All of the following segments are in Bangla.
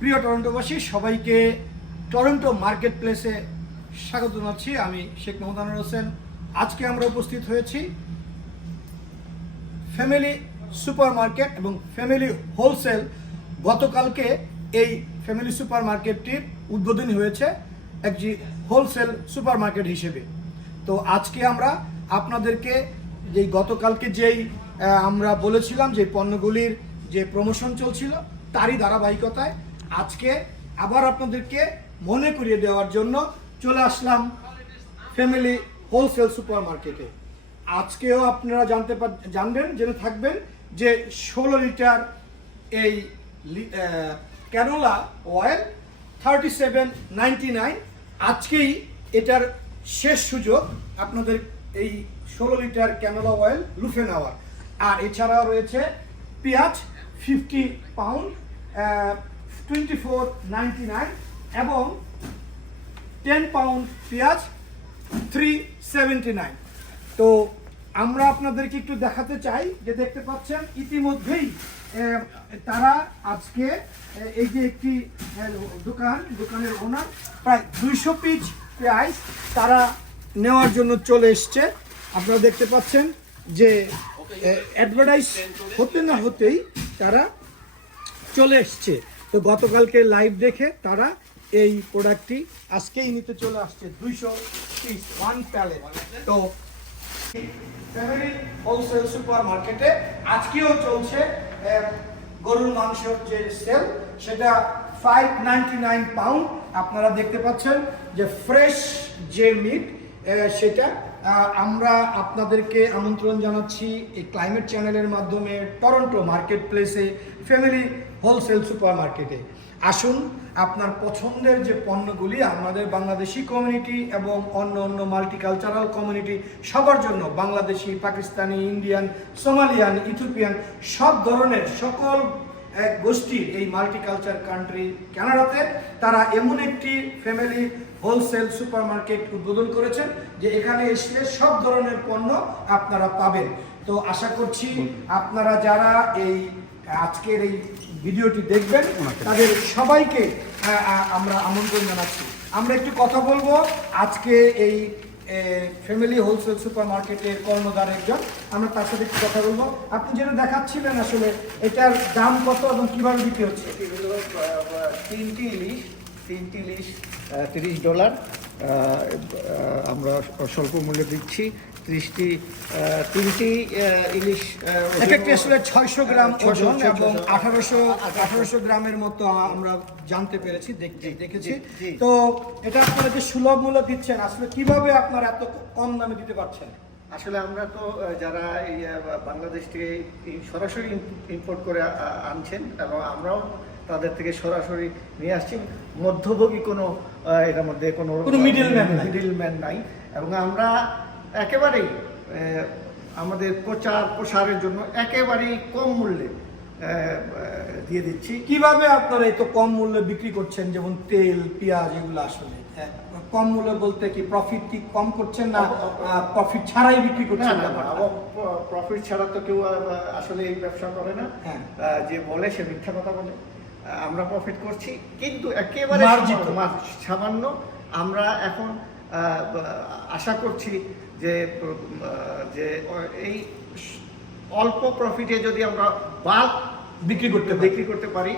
প্রিয় টরন্টোবাসী, সবাইকে টরন্টো মার্কেট প্লেসে স্বাগত জানাচ্ছি। আমি শেখ মোহাম্মদ আনোয়ার হোসেন। আজকে আমরা উপস্থিত হয়েছি ফ্যামিলি সুপার মার্কেট এবং ফ্যামিলি হোলসেল। গতকালকে এই ফ্যামিলি সুপার মার্কেটটির উদ্বোধনী হয়েছে একটি হোলসেল সুপার মার্কেট হিসেবে। তো আজকে আমরা আপনাদেরকে গতকালকে যেই আমরা বলেছিলাম যে পণ্যগুলির যে প্রমোশন চলছিল তারই ধারাবাহিকতায় আজকে আবার আপনাদেরকে মনে করিয়ে দেওয়ার জন্য চলে আসলাম ফ্যামিলি হোলসেল সুপার মার্কেটে। আজকেও আপনারা জেনে থাকবেন যে 16 লিটার এই ক্যানোলা অয়েল 37.99। আজকেই এটার শেষ সুযোগ আপনাদের এই 16 লিটার ক্যানোলা অয়েল লুফে নেওয়ার। আর এছাড়াও রয়েছে পেঁয়াজ 50 পাউন্ড 24.99 এবং 10 পাউন্ড পেঁয়াজ 379। তো আমরা আপনাদেরকে একটু দেখাতে চাই যে দেখতে পাচ্ছেন ইতিমধ্যেই তারা আজকে এই যে একটি দোকানের ওনার প্রায় 200 পিস পেঁয়াজ তারা নেওয়ার জন্য চলে এসছে। আপনারা দেখতে পাচ্ছেন যে অ্যাডভার্টাইজ হতে না হতেই তারা চলে এসছে। তো গতকালকে লাইভ দেখে তারা এই প্রোডাক্টটি আজকেই নিতে চলে আসছে 200 পিস 1 প্যালেট। তো ফ্যামিলি হোলসেল সুপার মার্কেটে আজকেও চলছে গরুর মাংসের যে সেল, সেটা 599 পাউন্ড। আপনারা দেখতে পাচ্ছেন যে ফ্রেশ যে মিট সেটা আমরা আপনাদেরকে আমন্ত্রণ জানাচ্ছি এই ক্লাইমেট চ্যানেলের মাধ্যমে টরন্টো মার্কেট প্লেসে ফ্যামিলি হোলসেল সুপার মার্কেটে আসুন। আপনার পছন্দের যে পণ্যগুলি আমাদের বাংলাদেশি কমিউনিটি এবং অন্য মাল্টিকালচারাল কমিউনিটি সবার জন্য, Bangladeshi, Pakistani, Indian, Somalian, Ethiopian সব ধরনের সকল গোষ্ঠী এই মাল্টিকালচার কান্ট্রি কানাডাতে তারা এমন একটি ফ্যামিলি হোলসেল সুপার মার্কেট উদ্বোধন করেছেন যে এখানে এসে সব ধরনের পণ্য আপনারা পাবেন। তো আশা করছি আপনারা যারা এই আজকের এই ভিডিওটি দেখবেন তাদের সবাইকে আমরা আমন্ত্রণ জানাচ্ছি। আমরা একটু কথা বলবো আজকে এই ফ্যামিলি হোলসেল সুপার মার্কেটের কর্ণধার একজন, আমরা তার সাথে একটু কথা বলবো। আপনি যেটা দেখাচ্ছিলেন আসলে এটার দাম কত এবং কিভাবে বিক্রি হচ্ছে? তিনটি ইলিশ $30 আমরা স্বল্প মূল্যে দিচ্ছি। তিনটি ইলিশ একটা আসলে 600 গ্রাম ওজন এবং 1800 গ্রামের মতো আমরা জানতে পেরেছি, দেখেছি। তো এটা আপনারা যে সুলভ মূল্য দিচ্ছেন, আসলে কিভাবে আপনারা এত কম দামে দিতে পারছেন? আসলে আমরা তো যারা এই বাংলাদেশ থেকে সরাসরি ইম্পোর্ট করে আনছেন এবং আমরাও তাদের থেকে সরাসরি নিয়ে আসছি। মধ্যভোগী কোনো এটার মধ্যে কোনো মিডলম্যান নাই এবং আমরা একেবারেই আমাদের প্রসারের জন্য একেবারেই কম মূল্যে দিয়ে দিচ্ছি। কিভাবে আপনারা এত কম মূল্যে বিক্রি করছেন? যেমন তেল, পেঁয়াজ, এগুলো আসলে কম মূল্য বলতে কি প্রফিট কি কম করছেন না প্রফিট ছাড়াই বিক্রি করছেন? প্রফিট ছাড়া তো কেউ আসলে এই ব্যবসা করে না। যে বলে সে মিথ্যা কথা বলে। আমরা প্রফিট করছি কিন্তু একেবারে সামান্য। আমরা এখন আশা করছি যে এই অল্প প্রফিটে যদি আমরা বাল্ক বিক্রি করতে পারি,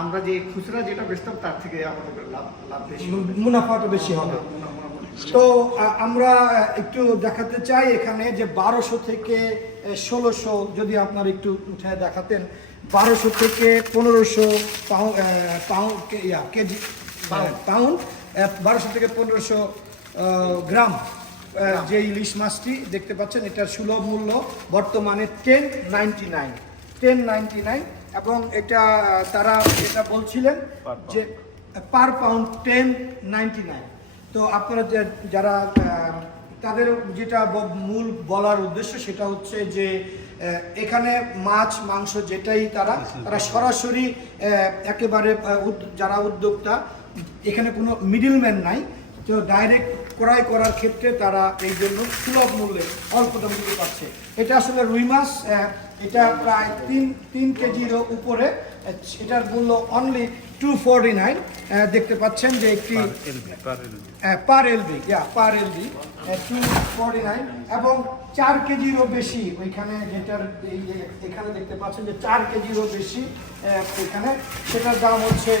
আমরা যে খুচরা যেটা বেচতাম তার থেকে আমাদের লাভ বেশি, মুনাফাটা বেশি হবে। তো আমরা একটু দেখাতে চাই এখানে যে 1200 থেকে 1600, যদি আপনার একটু উঠে দেখাতেন, 1200 থেকে 1500 কেজি পাউন্ড, 1200 থেকে 1500 গ্রাম যে ইলিশ মাছটি দেখতে পাচ্ছেন, এটার সুলভ মূল্য বর্তমানে 10.99 এবং এটা তারা এটা বলছিলেন যে পার পাউন্ড 10.99। তো আপনারা যারা তাদের যেটা মূল বলার উদ্দেশ্য সেটা হচ্ছে যে এখানে মাছ মাংস যেটাই তারা সরাসরি একেবারে যারা উদ্যোক্তা, এখানে কোনো মিডলম্যান নাই। তো ডাইরেক্ট ক্রয় করার ক্ষেত্রে তারা এই জন্য সুলভ মূল্যে অল্প দামে দিতে পারছে। এটা আসলে রুই মাছ, এটা প্রায় 3 কেজিরও উপরে এটার মূল্য অনলি 249। দেখতে পাচ্ছেন যে একটি পার এলবি 249 এবং 4 কেজিরও বেশি ওইখানে, যেটার এখানে দেখতে পাচ্ছেন যে 4 কেজিরও বেশি এখানে, সেটার দাম হচ্ছে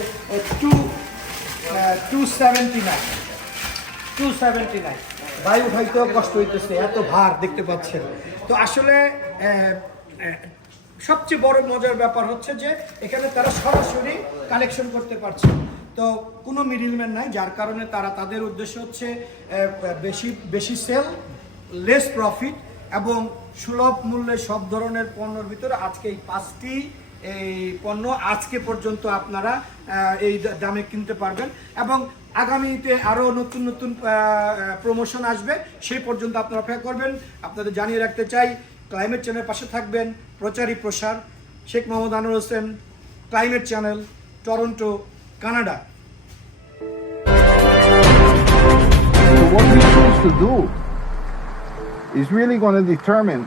279। ভাই উঠাইতে কষ্ট হইতেছে, এত ভার দেখতে পাচ্ছেন। তো আসলে সবচেয়ে বড় মজার ব্যাপার হচ্ছে যে এখানে তারা সরাসরি কালেকশন করতে পারছে, তো কোনো মিডলম্যান নাই, যার কারণে তারা তাদের উদ্দেশ্য হচ্ছে বেশি সেল, লেস প্রফিট এবং সুলভ মূল্যে সব ধরনের পণ্যের ভিতরে আজকে এই 5টি এই পণ্য আজকে পর্যন্ত আপনারা এই দামে কিনতে পারবেন এবং আগামীতে আরও নতুন নতুন প্রমোশন আসবে, সেই পর্যন্ত আপনারা অপেক্ষা করবেন। আপনাদের জানিয়ে রাখতে চাই, ক্লাইমেট চ্যানেলের পাশে থাকবেন। প্রচারী প্রসার, Sheikh Mohammad Anwar Hossain, climate channel, Toronto, Canada. So what we choose to do is really going to determine